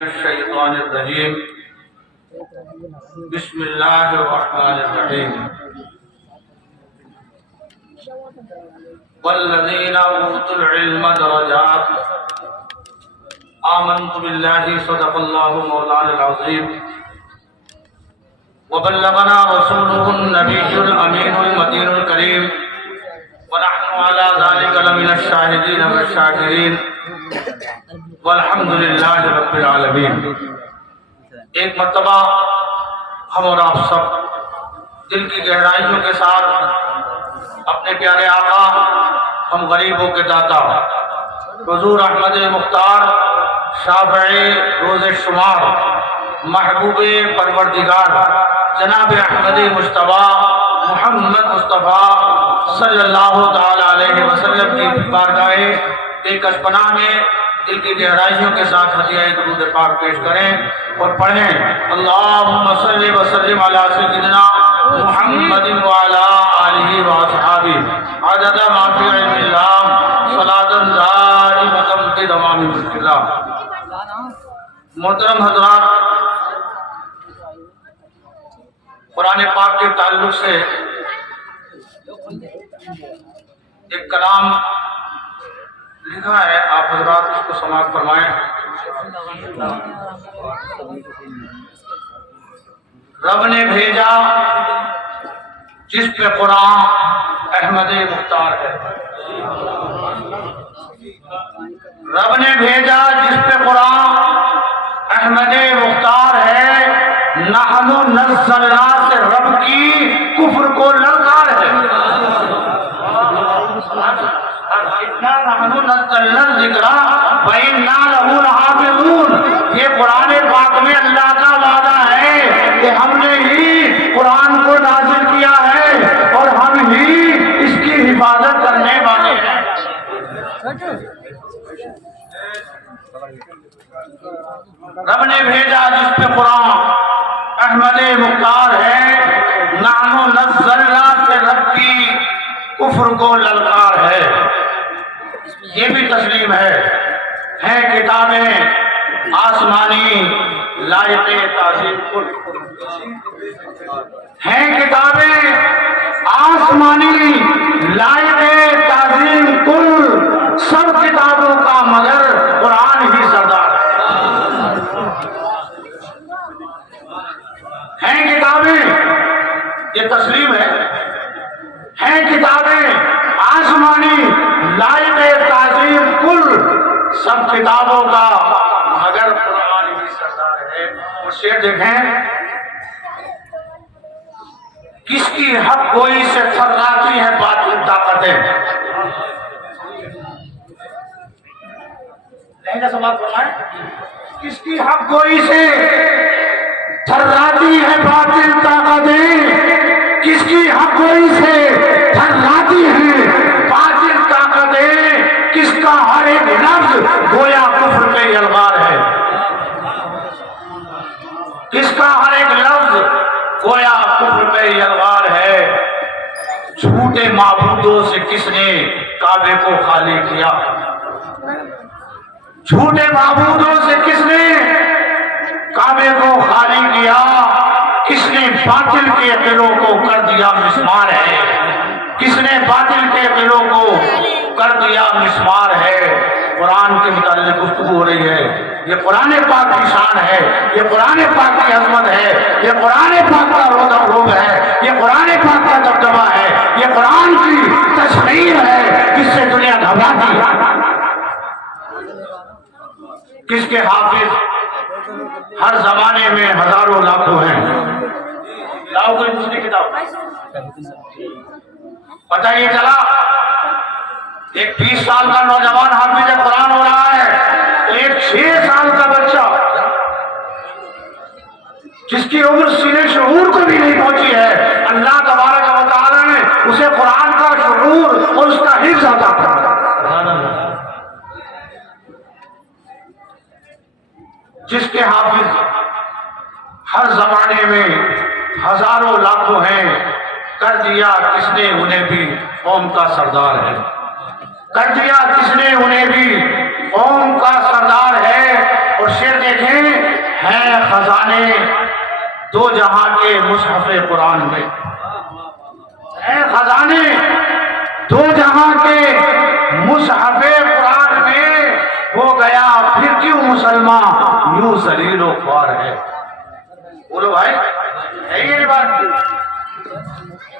الشیطان الرجیم بسم اللہ الرحمن الرحیم والذین اوتوا العلم درجات آمنت باللہ صدق اللہ مولانا العظیم وبلغنا رسولہ النبی الامین المتین الکریم ونحن على ذلك لمن الشاہدین والشاکرین والحمدللہ رب العالمین۔ ایک مرتبہ ہم اور آپ سب دل کی گہرائیوں کے ساتھ اپنے پیارے آقا ہم غریبوں کے داتا حضور احمد مختار شافع روز شمار محبوب پروردگار جناب احمد مصطفیٰ محمد مصطفیٰ صلی اللہ تعالی علیہ وسلم کی بارگاہ کش پناہ میں دل کی گہرائیوں کے ساتھ ہدیہ درود پاک پیش کریں اور پڑھیں اللہم صلی وسلم علی سیدنا محمد وعلی آلہ واصحابہ عدد ما فی علم اللہ صلاۃ دائمۃ بدوام ملک اللہ۔ محترم حضرات، قرآن پاک کے تعلق سے ایک کلام لکھا ہے، آپ حضرات اس کو سماعت فرمائیں۔ رب نے بھیجا جس پہ قرآن احمد مختار ہے، رب نے بھیجا جس پہ قرآن احمد مختار ہے، نحن نزلنا سے رب کی کفر کو للکار ہے۔ یہ قرآن پاک میں اللہ کا وعدہ ہے کہ ہم نے ہی قرآن کو نازل کیا ہے اور ہم ہی اس کی حفاظت کرنے والے ہیں۔ رب نے بھیجا جس پہ قرآن احمد مختار ہے، نحن نزلنا سے رب کی کفر کو للکار ہے۔ یہ بھی تسلیم ہے کتابیں آسمانی لائق تعظیم کل، ہیں کتابیں آسمانی لائق تعظیم کل، سب کتابوں کا مگر قرآن ہی سردار ہے۔ ہیں کتابیں، یہ تسلیم ہے کتابیں آسمانی لائق تعظیم کل، سب کتابوں کا مگر قرآن ہی سردار ہے۔ اور شعر دیکھیں، کس کی حق گوئی سے تھراتی ہے باطل طاقتیں، لہجہ سماعت فرمائیں، کس کی حق گوئی سے تھراتی ہے باطل طاقتیں، کس کی حق گوئی سے تھراتی ہے باطل طاقتیں، کس کا ہر ایک لفظ گویا کفر پہ یلغار ہے، کس کا ہر ایک لفظ گویا کفر پہ یلغار ہے۔ جھوٹے معبودوں سے کس نے کعبے کو خالی کیا، جھوٹے معبودوں سے کس نے کعبے کو خالی کیا، کس نے باطل کے قلعوں کو کر دیا مسمار ہے، کس نے باطل کے قلعوں کو کر دیا مسمار ہے۔ قرآن کے متعلق گفتگو ہو رہی ہے، یہ قرآن پاک کی شان ہے، یہ قرآن پاک کی عظمت ہے، یہ قرآن پاک کا روب ہے، یہ قرآن پاک کا دبدبہ ہے، یہ قرآن کی تشریح ہے جس سے دنیا گھبراتی ہے۔ کس کے حافظ ہر زمانے میں ہزاروں لاکھوں ہیں، لاؤ کوئی دوسری کتاب۔ پتہ یہ چلا ایک 20 سال کا نوجوان حافظ قرآن ہو رہا ہے، ایک 6 سال کا بچہ جس کی عمر سینے شعور کو بھی نہیں پہنچی ہے، اللہ تبارک و تعالی نے اسے قرآن کا شعور اور اس کا حفظ عطا کیا۔ جس کے حافظ ہر زمانے میں ہزاروں لاکھوں ہیں، کر دیا کس نے انہیں بھی قوم کا سردار ہے، کر دیا کس نے انہیں بھی قوم کا سردار ہے۔ اور شعر دیکھیں، ہیں خزانے دو جہاں کے مصحف قرآن میں، ہیں خزانے دو جہاں کے مصحف قرآن میں، ہو گیا پھر کیوں مسلمان یوں ذلیل و خوار ہے۔ بولو بھائی، ہے یہ بات؟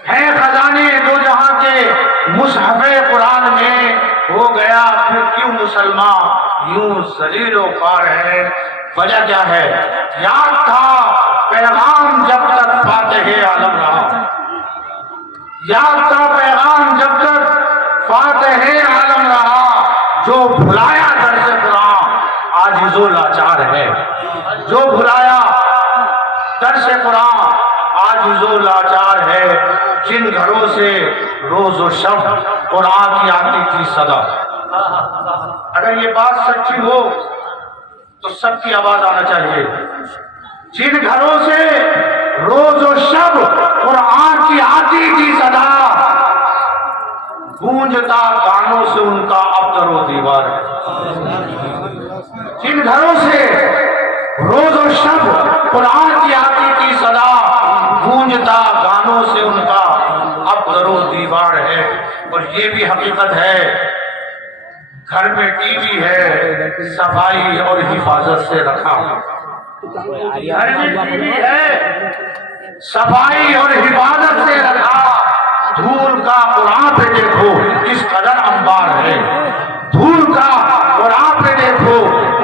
ہے خزانے دو جہاں کے مصحف قرآن میں، ہو گیا پھر کیوں مسلمان یوں ذلیل و خوار ہے۔ وجہ کیا ہے؟ یاد تھا پیغام جب تک فاتح عالم رہا، یاد تھا پیغام جب تک فاتح عالم رہا، جو بھلایا درس قرآن عاجز و لاچار ہے، جو بھلایا درس قرآن عاجز و لاچار ہے۔ جن گھروں سے روز و شب قرآن کی آتی تھی صدا، اگر یہ بات سچی ہو تو سب کی آواز آنا چاہیے، جن گھروں سے روز و شب قرآن کی آتی تھی صدا، گونجتا گانوں سے ان کا اب در و دیوار ہے۔ جن گھروں سے روز و شب قرآن کی آتی تھی صدا، گونجتا گانوں سے ان کا اب در و دیوار ہے۔ اور یہ بھی حقیقت ہے، گھر میں ٹی وی ہے، صفائی اور حفاظت سے رکھا، گھر میں ٹی وی ہے، صفائی اور حفاظت سے رکھا، دھول کا قرآن پہ دیکھو کس قدر انبار ہے، دھول کا قرآن پہ دیکھو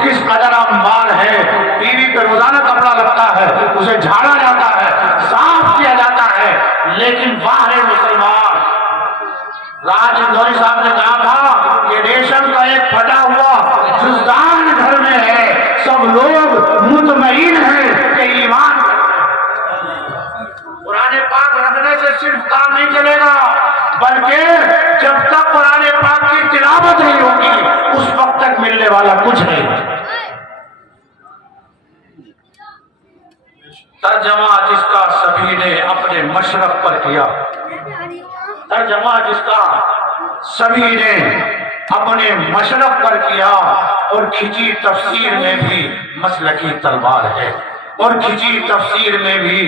کس قدر انبار ہے۔ ٹی وی پہ روزانہ کپڑا لگتا ہے، اسے جھاڑا جاتا ہے، صاف کیا جاتا ہے، لیکن باہر مسلمان، راج اندوری صاحب نے کہا تھا کہ ریشم کا ایک پھٹا ہوا جزدان گھر میں ہے، سب لوگ مطمئن ہیں کہ ایمان۔ قرآن پاک رکھنے سے صرف کام نہیں چلے گا، بلکہ جب تک قرآن پاک کی تلاوت نہیں ہوگی اس وقت تک ملنے والا کچھ نہیں۔ ترجمہ جس کا سبھی نے اپنے مشرق پر کیا، ترجمہ جس کا سبھی نے اپنے مشرق پر کیا، اور کھچی تفسیر میں بھی مسلکی تلوار ہے، اور کھچی تفسیر میں بھی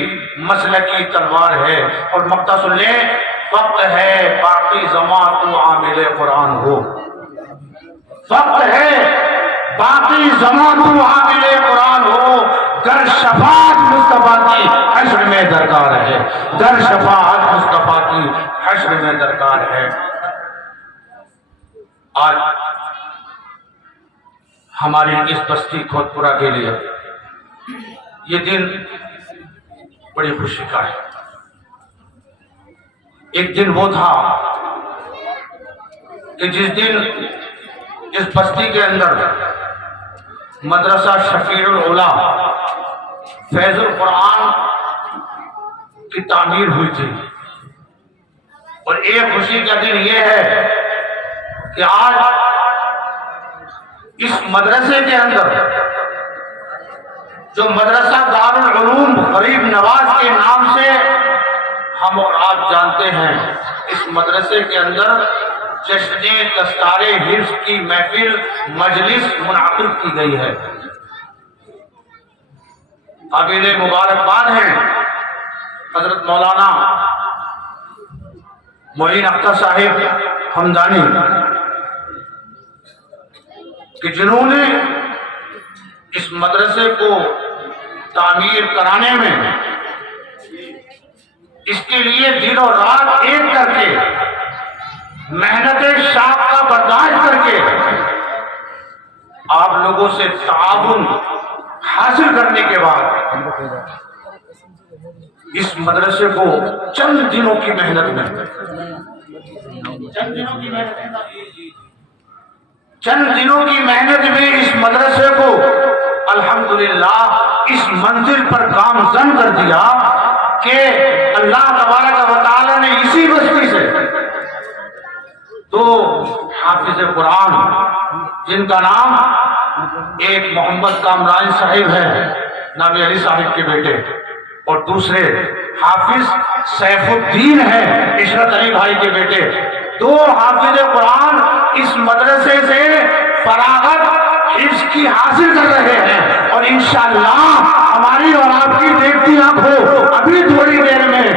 مسلکی تلوار ہے۔ اور مقطع سن لیں، وقت ہے باقی زمان تو عامل قرآن ہو، وقت ہے باقی زمان تو عامل قرآن ہو، گر شفاعت مصطفیٰ کی حشر میں درکار ہے، گر شفاعت مصطفیٰ کی حشر میں درکار ہے۔ آج ہماری اس بستی کھوتپورہ کے لیے یہ دن بڑی خوشی کا ہے۔ ایک دن وہ تھا کہ جس دن اس بستی کے اندر مدرسہ شفیع العلا فیض القرآن کی تعمیر ہوئی تھی، اور ایک خوشی کا دن یہ ہے کہ آج اس مدرسے کے اندر جو مدرسہ دارالعلوم غریب نواز کے نام سے ہم اور آپ جانتے ہیں، اس مدرسے کے اندر جشن دستار حفظ کی محفل مجلس منعقد کی گئی ہے۔ قابل مبارکباد ہیں حضرت مولانا معین اختر صاحب حمدانی کہ جنہوں نے اس مدرسے کو تعمیر کرانے میں اس کے لیے دن اور رات ایک کر کے محنت شاق کا برداشت کر کے آپ لوگوں سے تعاون حاصل کرنے کے بعد اس مدرسے کو چند دنوں کی محنت میں اس مدرسے کو الحمدللہ اس منزل پر گامزن کر دیا کہ اللہ تبارک و تعالی نے اسی بستی سے دو حافظ قرآن، جن کا نام ایک محمد کامران صاحب ہے نبی علی صاحب کے بیٹے، اور دوسرے حافظ سیف الدین ہے عشرت علی بھائی کے بیٹے، دو حافظ قرآن اس مدرسے سے فراغت حفظ کی حاصل کر رہے ہیں، اور انشاءاللہ ہماری اور آپ کی دیکھتی آنکھوں ابھی تھوڑی دیر میں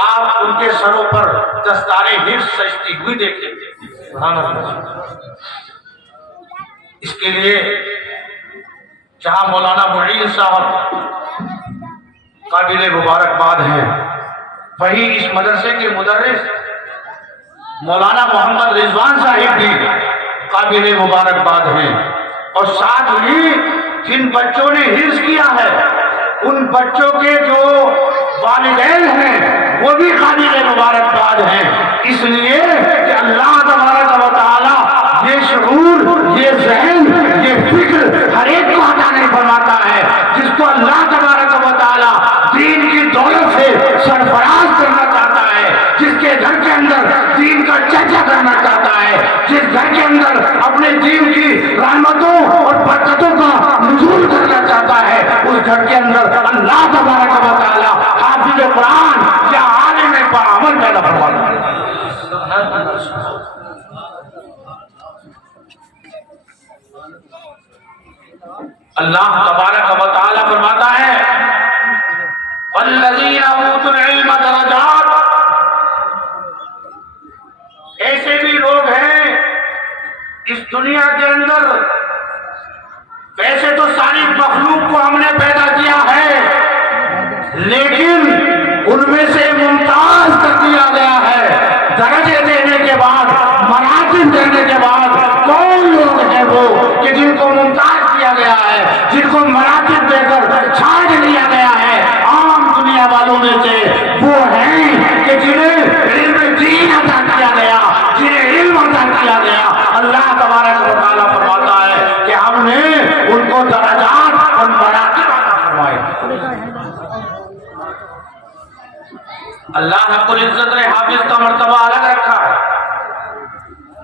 آپ ان کے سروں پر دستارِ حفظ سجتی ہوئی دیکھیں گے۔ سبحان اللہ۔ اس کے لیے جہاں مولانا معین صاحب قابل مبارکباد ہیں، وہی اس مدرسے کے مدرس مولانا محمد رضوان صاحب بھی قابل مبارکباد ہیں، اور ساتھ ہی جن بچوں نے حفظ کیا ہے ان بچوں کے جو والدین ہیں وہ بھی قابل مبارکباد ہیں، اس لیے کہ اللہ تبارک و تعالی یہ شعور، یہ ذہن، یہ فکر ہر ایک کو عطا نہیں فرماتا ہے۔ جس کو اللہ تبارک و تعالی دین کی دولت سے سرفراز کرنا چاہتا ہے، جس کے گھر کے اندر دین کا چرچا کرنا چاہتا ہے، جس گھر کے اندر اپنے دین کی رحمتوں اور برکتوں کا نزول کرنا چاہتا ہے، اس گھر کے اندر اللہ تبارک و تعالی حافظ قرآن یا عالم عمل پیدا فرماتا ہے۔ اللہ تبارک و تعالی فرماتا ہے وَالَّذِينَ أُوتُوا الْعِلْمَ دَرَجَاتٍ، ایسے بھی لوگ ہیں اس دنیا کے اندر، ویسے تو ساری مخلوق کو ہم نے پیدا کیا ہے لیکن ان میں سے ممتاز کر دیا گیا ہے، درجے دینے کے بعد، مراتب دینے کے بعد کون لوگ ہیں وہ کہ جن کو ممتاز کیا گیا ہے، جن کو مراتب دے کر چھانٹ لیا گیا ہے۔ عام دنیا والوں میں سے وہ ہیں کہ جنہیں علم دین عطا کیا گیا، جنہیں علم عطا کیا گیا۔ اللہ تبارک و تعالیٰ فرماتا ہے کہ ہم نے ان کو درجات اور مراتب عطا فرمائے۔ اللہ رب العزت نے حافظ کا مرتبہ الگ رکھا ہے،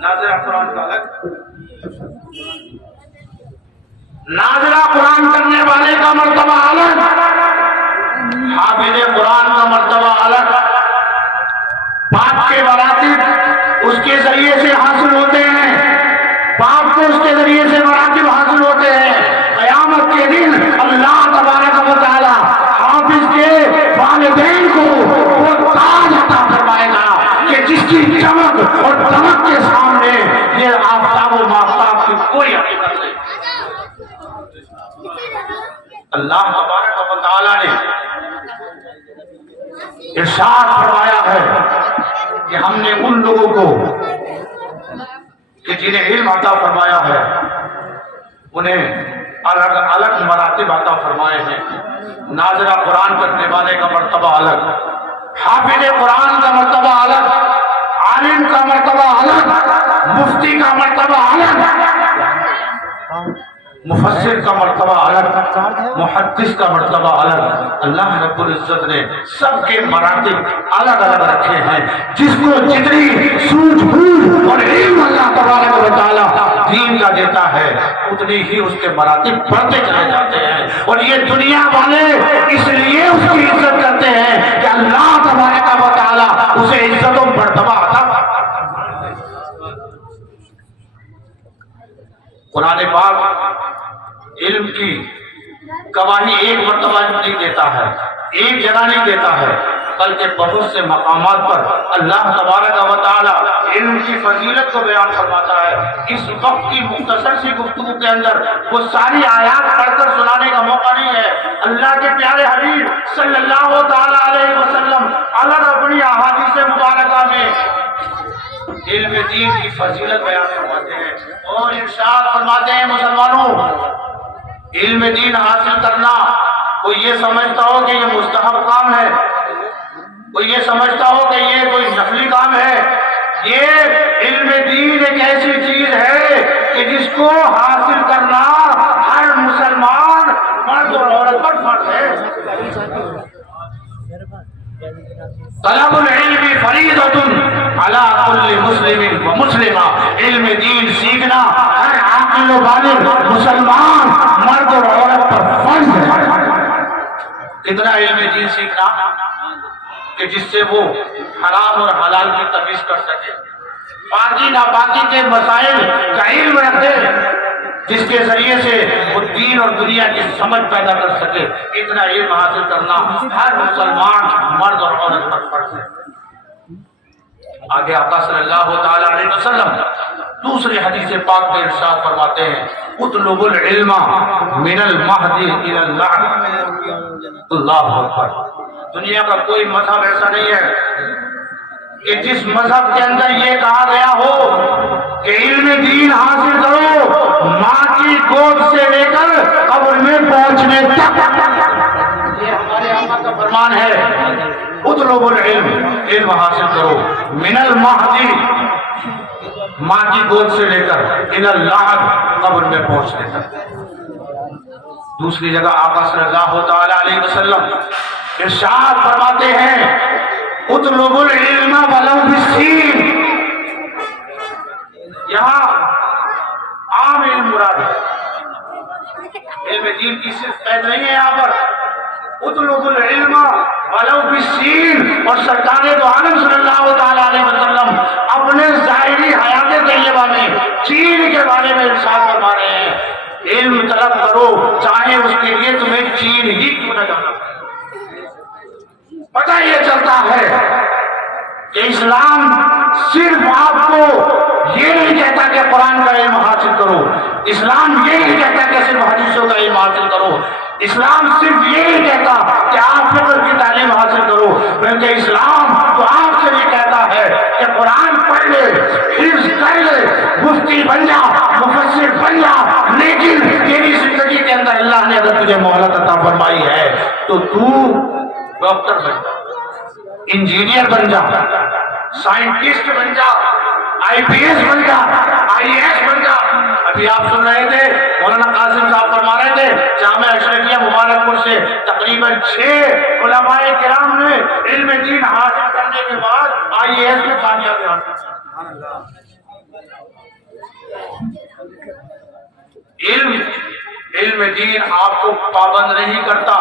ناظرہ قرآن کا الگ، ناظرہ قرآن کرنے والے کا مرتبہ الگ، حافظ قرآن کا مرتبہ الگ۔ باپ کے مراتب اس کے ذریعے سے حاصل ہوتے ہیں، باپ کو اس کے ذریعے سے مراتب حاصل ہوتے ہیں۔ قیامت کے دن اللہ تبارک و تعالی حافظ کے والدین کو وہ تاج عطا فرمائے گا کہ جس کی چمک اور دمک کے سامنے یہ آفتاب و مافتاب کی کوئی حقیقت نہیں۔ اللہ تبارک و تعالی نے ارشاد فرمایا ہے کہ ہم نے ان لوگوں کو کہ جنہیں علم عطا فرمایا ہے انہیں الگ الگ مراتب عطا فرمائے ہیں۔ ناظرہ قرآن کرنے والے کا مرتبہ الگ، حافظ قرآن کا مرتبہ الگ، عالم کا مرتبہ الگ، مفتی کا مرتبہ الگ، مفسر کا مرتبہ الگ، محدث کا مرتبہ الگ۔ اللہ رب العزت نے سب کے مراتب الگ الگ رکھے ہیں، جس کو جتنی سوجھ بوجھ اور علم اللہ تبارک و تعالی دین کا دیتا ہے اتنی ہی اس کے مراتب بڑھتے چلے جاتے ہیں، اور یہ دنیا والے اس لیے اس کی عزت کرتے ہیں کہ اللہ تبارک و تعالی اسے عزت و مرتبہ عطا فرماتا ہے۔ قرآن پاک علم کی گواہی ایک مرتبہ نہیں دیتا ہے، ایک جگہ نہیں دیتا ہے، بلکہ بہت سے مقامات پر اللہ تبارک و تعالی علم کی فضیلت کو بیان فرماتا ہے۔ اس وقت کی مختصر سی گفتگو کے اندر وہ ساری آیات پڑھ کر سنانے کا موقع نہیں ہے۔ اللہ کے پیارے حبیب صلی اللہ تعالی علیہ وسلم الگ اپنی احادیث مبارکہ میں علم دین کی فضیلت بیان فرماتے ہیں اور ارشاد فرماتے ہیں مسلمانوں، علم دین حاصل کرنا کوئی یہ سمجھتا ہو کہ یہ مستحب کام ہے، کوئی یہ سمجھتا ہو کہ یہ کوئی نفلی کام ہے، یہ علم دین ایک ایسی چیز ہے کہ جس کو حاصل کرنا ہر مسلمان مرد اور عورت پر فرض ہے۔ طلب العلم فریضۃ علی کل مسلم و مسلمہ، علم دین سیکھنا ہر عاقل و بالغ مسلمان مرد اور عورت پر فرض ہے۔ کتنا علم دین سیکھنا کہ جس سے وہ حرام اور حلال کی تمیز کر سکے، پاکی ناپاکی کے مسائل کا علم رکھے، جس کے ذریعے سے وہ دین اور دنیا کی سمجھ پیدا کر سکے. اتنا علم حاصل کرنا ہر مسلمان مرد اور عورت پر فرض ہے. آگے آقا صلی اللہ تعالی علیہ وسلم دوسری حدیث پاک میں ارشاد فرماتے ہیں اطلبوا العلم من المہد الی اللحد. اللہ اکبر. دنیا کا کوئی مذہب ایسا نہیں ہے کہ جس مذہب کے اندر یہ کہا گیا ہو کہ علم دین حاصل کرو ماں کی گود سے لے کر قبر میں پہنچنے تک. یہ ہمارے آقا کا فرمان ہے اطلبوا العلم، علم حاصل کرو من المہدی، ماں کی گود سے لے کر الی اللحد، قبر میں پہنچنے تک. دوسری جگہ آقا صلی اللہ تعالی علیہ وسلم ارشاد فرماتے ہیں اطلبوا العلم ولو بالسین. یہاں عام علم مراد ہے، علم دین کی صرف قید نہیں ہے. یہاں پر اطلبوا العلم ولو بالسین. اور سرکار دو عالم صلی اللہ تعالی علیہ وسلم اپنے ظاہری حیات طیبہ میں چین کے بارے میں ارشاد فرما رہے ہیں علم طلب کرو چاہے اس کے لیے تمہیں چین ہی کیوں نہ جانا. پتہ یہ چلتا ہے کہ اسلام صرف آپ کو یہ نہیں کہتا کہ قرآن کا علم حاصل کرو، اسلام یہ نہیں کہتا کہ صرف حدیثوں کا علم حاصل کرو، اسلام صرف یہ نہیں کہتا کہ آپ فقہ کی تعلیم حاصل کرو، بلکہ اسلام تو آپ سے یہ کہتا ہے کہ قرآن پڑھ لے، حفظ کر لے، مفتی بن جا، مفسر بن جا، لیکن تیری زندگی کے اندر اللہ نے اگر تجھے مہلت عطا فرمائی ہے تو ڈاکٹر بن جا، انجینئر بن جا، سائنٹسٹ بن جا، آئی پی ایس بن جا، آئی اے ایس بن جا. ابھی آپ سن رہے تھے مولانا قاسم صاحب فرما رہے تھے جامعہ اشرفیہ مبارک پور سے تقریباً 6 علماء کرام نے علم دین حاصل کرنے کے بعد آئی اے ایس میں کامیابی حاصل کی. علم دین آپ کو پابند نہیں کرتا،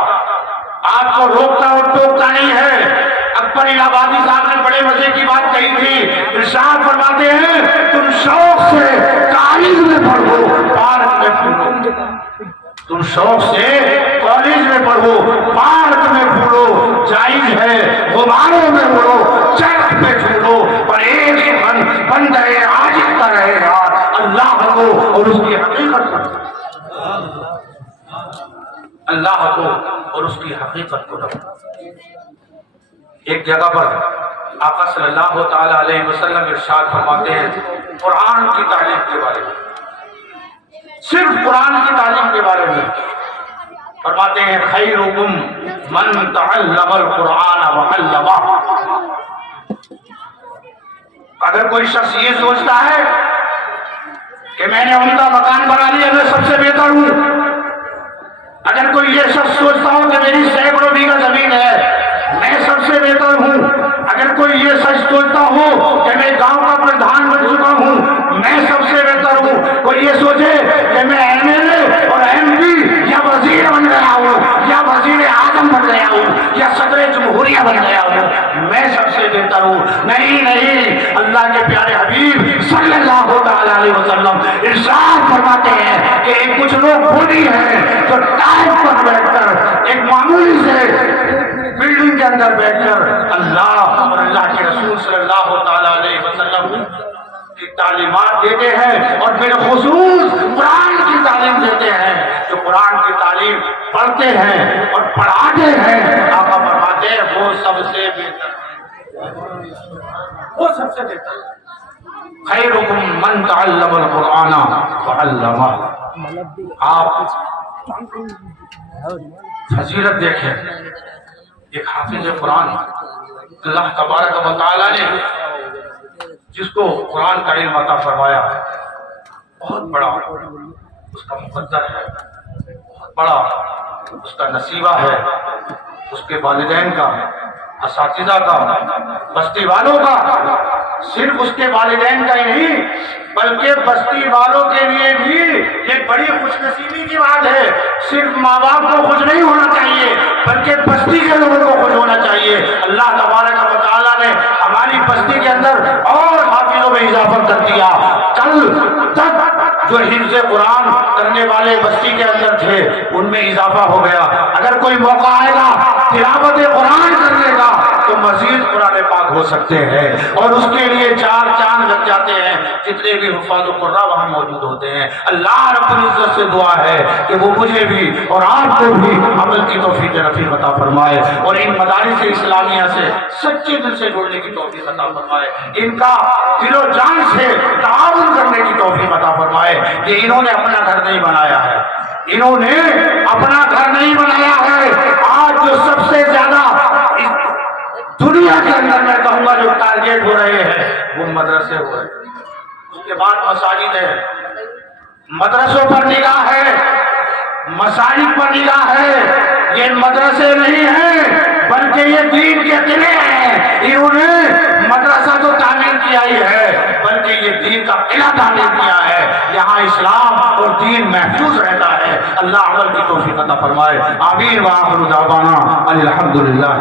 آپ کو روکتا اور ٹوکتا نہیں ہے. اکبر الہ آبادی صاحب نے بڑے مزے کی بات کہی تھی. ارشاد فرماتے ہیں تم شوق سے کالج میں پڑھو، پارک میں پھولو. تم شوق سے کالج میں پڑھو، پارک میں پھولو، جائز ہے غباروں میں اڑو، چرخ پہ جھولو، پر ایک بندہ عاجز کا رہے یار اللہ کو اور اس کی حقیقت کو، اللہ کو اور اس کی حقیقت کو رکھو. ایک جگہ پر آقا صلی اللہ تعالی علیہ وسلم ارشاد فرماتے ہیں قرآن کی تعلیم کے بارے میں، صرف قرآن کی تعلیم کے بارے میں فرماتے ہیں خیرکم من تعلم القرآن وعلمہ. اگر کوئی شخص یہ سوچتا ہے کہ میں نے عمدہ مکان بنا لیا میں سب سے بہتر ہوں، اگر کوئی یہ شخص سوچتا ہو کہ میری سینکڑوں بیگھہ زمین ہے میں سب سے بہتر ہوں، اگر کوئی یہ سچ سوچتا ہو کہ میں گاؤں کا پردھان بن چکا ہوں میں سب سے بہتر ہوں، کوئی یہ سوچے کہ میں ایم ایل اے اور ایم پی یا وزیر بن گیا ہوں یا وزیر اعظم بن گیا ہوں یا صدر جمہوریہ بن گیا ہوں میں سب سے بہتر ہوں، نہیں نہیں. اللہ کے پیارے حبیب صلی اللہ تعالی علیہ وسلم ارشاد فرماتے ہیں کہ کچھ لوگ بولی ہیں جو ٹائپ پر بیٹھ کر ایک معمولی سے بلڈنگ کے اندر بیٹھ کر اللہ اور اللہ کے رسول صلی اللہ تعالی علیہ وسلم کی تعلیمات دیتے ہیں اور بالخصوص قرآن کی تعلیم دیتے ہیں. جو قرآن کی تعلیم پڑھتے ہیں اور پڑھاتے ہیں آقا فرماتے ہیں وہ سب سے بہتر ہے، وہ سب سے بہتر ہے. خیرکم من تعلم القرآن وعلمہ. آپ فضیلت دیکھیں، ایک حافظ قرآن اللہ تبارک و تعالیٰ نے جس کو قرآن کا علم عطا فرمایا بہت بڑا اس کا مقدر ہے، بہت بڑا اس کا نصیبہ ہے، اس کے والدین کا، اساتذہ کا، بستی والوں کا. صرف اس کے والدین کا ہی نہیں بلکہ بستی والوں کے لیے بھی یہ بڑی خوش نصیبی کی بات ہے. صرف ماں باپ کو خوش نہیں ہونا چاہیے بلکہ بستی کے لوگوں کو خوش ہونا چاہیے. اللہ تبارک و تعالیٰ نے ہماری بستی کے اندر اور حافظوں میں اضافہ کر دیا. کل تک جو حفظ قرآن کرنے والے بستی کے اندر تھے ان میں اضافہ ہو گیا. اگر کوئی موقع آئے گا تلاوت قرآن کرنے کا تو مزید قرآن پاک ہو سکتے ہیں، اور اس کے لیے 4 چاند لگ جاتے ہیں جتنے بھی حفاظ و قراء وہاں موجود ہوتے ہیں. اللہ رب العزت سے دعا ہے کہ وہ مجھے بھی اور آپ کو بھی عمل کی توفیق رفیق عطا فرمائے، اور ان مدارس اسلامیہ سے سچے دل سے جڑنے کی توفیق عطا فرمائے، ان کا دل و جان سے تعاون کرنے کی توفیق عطا فرمائے. کہ انہوں نے اپنا گھر نہیں بنایا ہے، انہوں نے اپنا گھر نہیں بنایا ہے. آج جو سب سے زیادہ دنیا کے اندر میں کہوں گا جو ٹارگیٹ ہو رہے ہیں وہ مدرسے ہو رہے ہیں، اس کے بعد مساجد ہے. مدرسوں پر نگاہ ہے، مساجد پر نگاہ ہے. یہ مدرسے نہیں ہیں بلکہ یہ دین کے قلعے ہیں. انہوں نے مدرسہ تو تعمیر کیا ہی ہے بلکہ یہ دین کا قلعہ تعمیر کیا ہے. یہاں اسلام اور دین محفوظ رہتا ہے. اللہ عمل کی توفیق عطا فرمائے. آمین. وآخر دعوانا الحمدللہ.